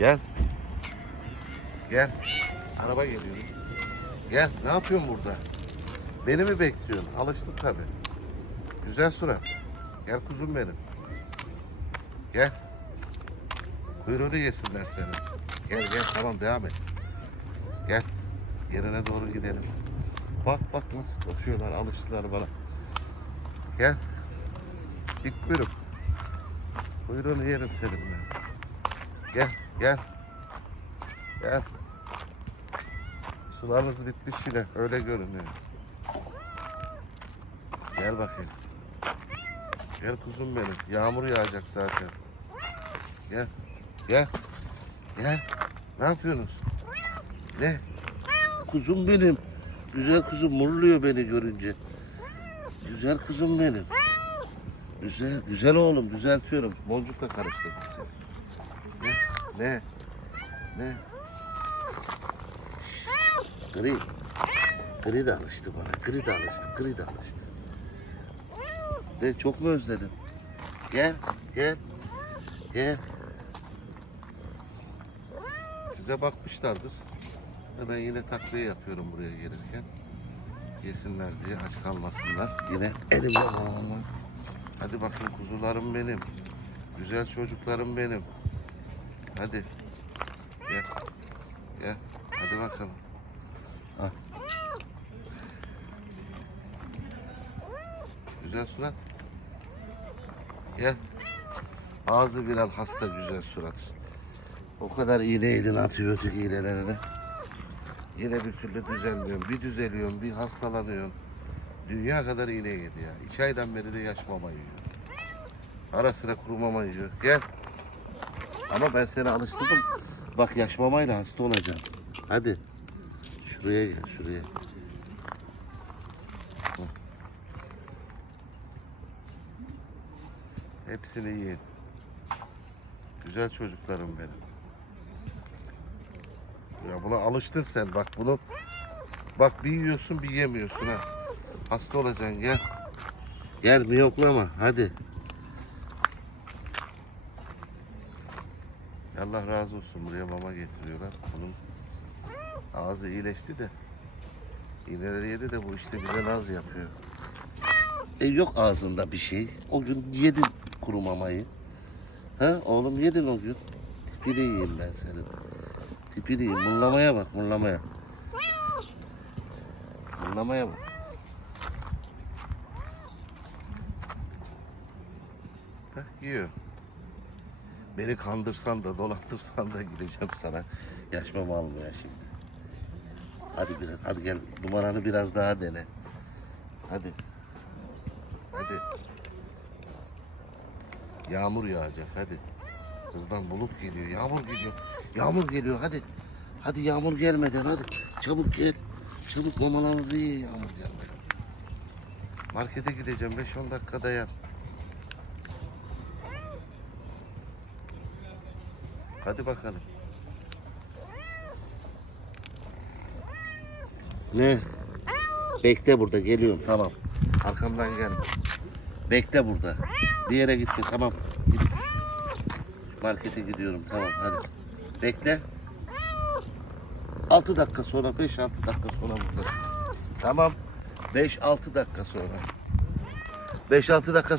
Gel. Gel. Araba geliyor. Gel. Ne yapıyorsun burada? Beni mi bekliyorsun? Alıştın tabii. Güzel surat. Gel kuzum benim. Gel. Kuyruğunu yesinler seni. Gel gel tamam devam et. Gel. Yerine doğru gidelim. Bak bak nasıl koşuyorlar alıştılar bana. Gel. Dik kuyruk. Kuyruğunu yerim senin. Gel gel. Gel. Sularınız bitmiş yine öyle görünüyor. Gel bakayım. Gel kuzum benim. Yağmur yağacak zaten. Gel. Gel. Gel. Ne yapıyorsunuz? Ne? Kuzum benim. Güzel kuzum murluyor beni görünce. Güzel kuzum benim. Güzel, güzel oğlum düzeltiyorum. Boncukla karıştırdım seni. Ne? Ne? Gri. Gri de alıştı bana. Gri de alıştı. Gri de alıştı. De çok mu özledin? Gel, gel, gel. Size bakmışlardır. Ben yine takviye yapıyorum buraya gelirken. Yesinler diye aç kalmasınlar. Yine elimde mamam var. Hadi bakın kuzularım benim. Güzel çocuklarım benim. Hadi. Gel. Gel. Hadi bakalım. Ha. Güzel surat. Gel. Ağzı bir an hasta güzel surat. O kadar iğne yedin antibiyotik iğnelerine. Yine bir türlü düzelmiyorsun. Bir düzeliyorsun, bir hastalanıyorsun. Dünya kadar iğne yedi ya. İki aydan beri de yaş mama yiyor. Ara sıra kuru mama yiyor. Gel. Ama ben seni alıştırdım. Bak yaş mamayla hasta olacaksın. Hadi. Şuraya gel, şuraya. Hepsini yiyin. Güzel çocuklarım benim. Ya buna alıştın sen bak bunu. Bak bir yiyorsun bir yemiyorsun ha. Hasta olacaksın gel. Gel miyoklama hadi. Allah razı olsun buraya mama getiriyorlar. Bunun ağzı iyileşti de. İğneleri yedi de bu işte bize naz yapıyor. E yok ağzında bir şey. O gün yedin kuru mamayı. Ha oğlum yedin o gün. Tipini yiyeyim ben senin. Tipini yiyeyim. Mırlamaya bak mırlamaya. Mırlamaya bak. Heh, yiyor. Beni kandırsan da dolandırsan da gideceğim sana. Yaşmamı almaya şimdi. Hadi biraz, hadi gel numaranı biraz daha dene. Hadi. Hadi. Yağmur yağacak hadi. Hızdan bulut geliyor. Yağmur geliyor. Yağmur geliyor hadi. Hadi yağmur gelmeden hadi. Çabuk gel. Çabuk mamalarınızı yiyin yağmur gelmeden. Markete gideceğim 5-10 dakika dayan. Hadi bakalım. Ne? Bekle burada geliyorum tamam. Arkamdan gel. Bekle burada. Bir yere gitme tamam. Markete gidiyorum tamam hadi. Bekle. 6 dakika sonra 5-6 dakika sonra burada. Tamam. 5-6 dakika sonra. 5-6 dakika